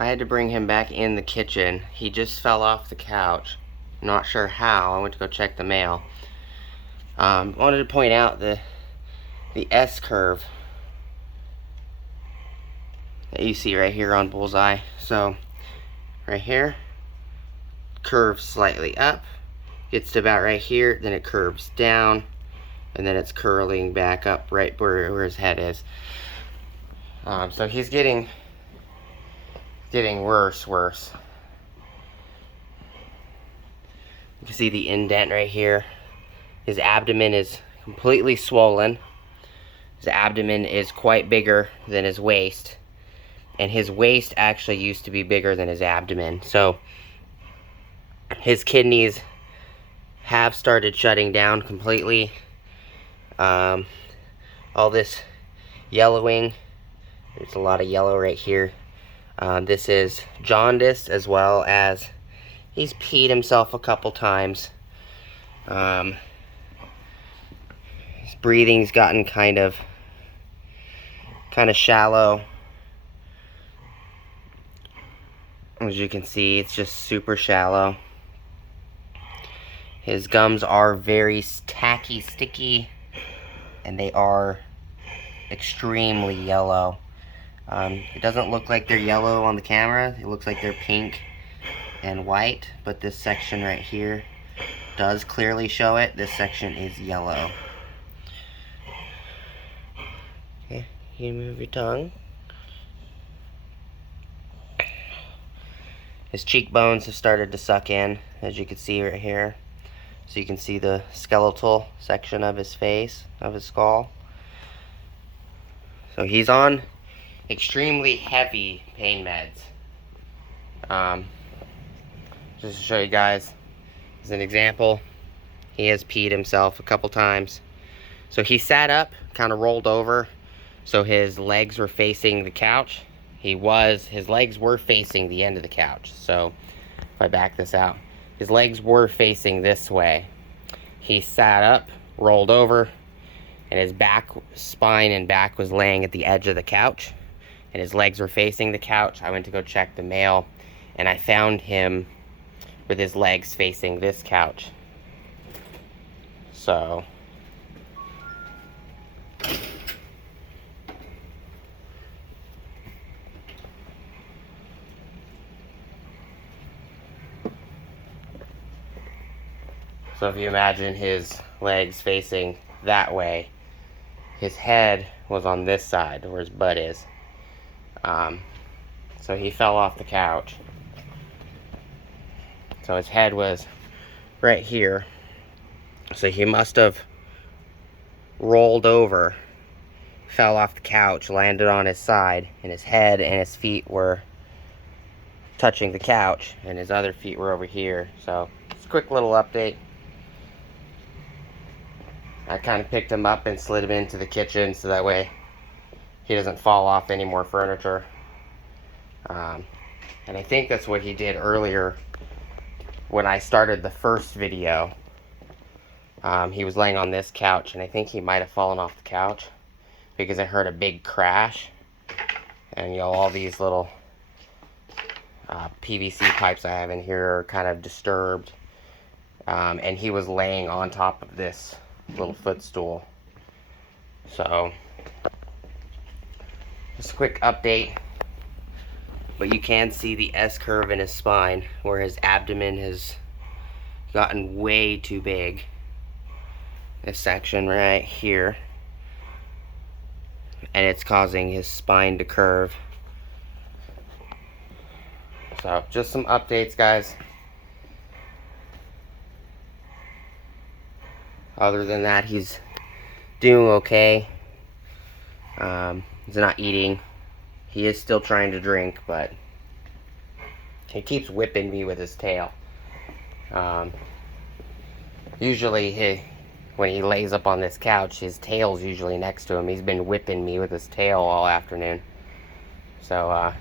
I had to bring him back in the kitchen. He just fell off the couch. Not sure how. I went to go check the mail. Wanted to point out the S curve that you see right here on Bullseye. So right here, curves slightly up, gets to about right here, then it curves down, and then it's curling back up right where his head is. So he's getting worse. You can see the indent right here. His abdomen is completely swollen. His abdomen is quite bigger than his waist. And his waist actually used to be bigger than his abdomen. So his kidneys have started shutting down completely. All this yellowing, there's a lot of yellow right here. This is jaundice, as well as he's peed himself a couple times. His breathing's gotten kind of shallow. As you can see, it's just super shallow. His gums are very tacky, sticky, and they are extremely yellow. It doesn't look like they're yellow on the camera. It looks like they're pink and white, but this section right here does clearly show it. This section is yellow. Okay, you move your tongue. His cheekbones have started to suck in, as you can see right here. So you can see the skeletal section of his face, of his skull. So he's on extremely heavy pain meds. Just to show you guys, as an example, he has peed himself a couple times. So he sat up, kind of rolled over, so his legs were facing the couch. His legs were facing the end of the couch. So if I back this out, his legs were facing this way. He sat up, rolled over, and his spine and back was laying at the edge of the couch, and his legs were facing the couch. I went to go check the mail, and I found him with his legs facing this couch. So if you imagine his legs facing that way, his head was on this side where his butt is. So he fell off the couch. So his head was right here. So he must have rolled over, fell off the couch, landed on his side, and his head and his feet were touching the couch, and his other feet were over here. So just a quick little update. I kind of picked him up and slid him into the kitchen so that way he doesn't fall off any more furniture. And I think that's what he did earlier when I started the first video. He was laying on this couch, and I think he might have fallen off the couch because I heard a big crash. And all these little PVC pipes I have in here are kind of disturbed. And he was laying on top of this little footstool. So just a quick update, but you can see the S curve in his spine where his abdomen has gotten way too big. This section right here, and it's causing his spine to curve. So just some updates, guys. Other than that, he's doing okay. He's not eating. He is still trying to drink, but he keeps whipping me with his tail. Usually when he lays up on this couch, his tail's usually next to him. He's been whipping me with his tail all afternoon. So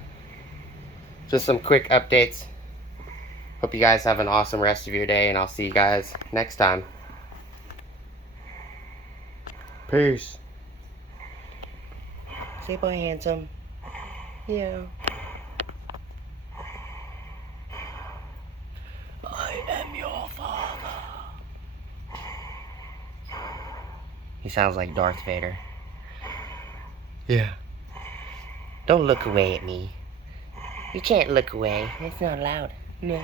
just some quick updates. Hope you guys have an awesome rest of your day, and I'll see you guys next time. Peace. Say bye, handsome. Yeah. He sounds like Darth Vader. Yeah. Don't look away at me. You can't look away. It's not allowed. No.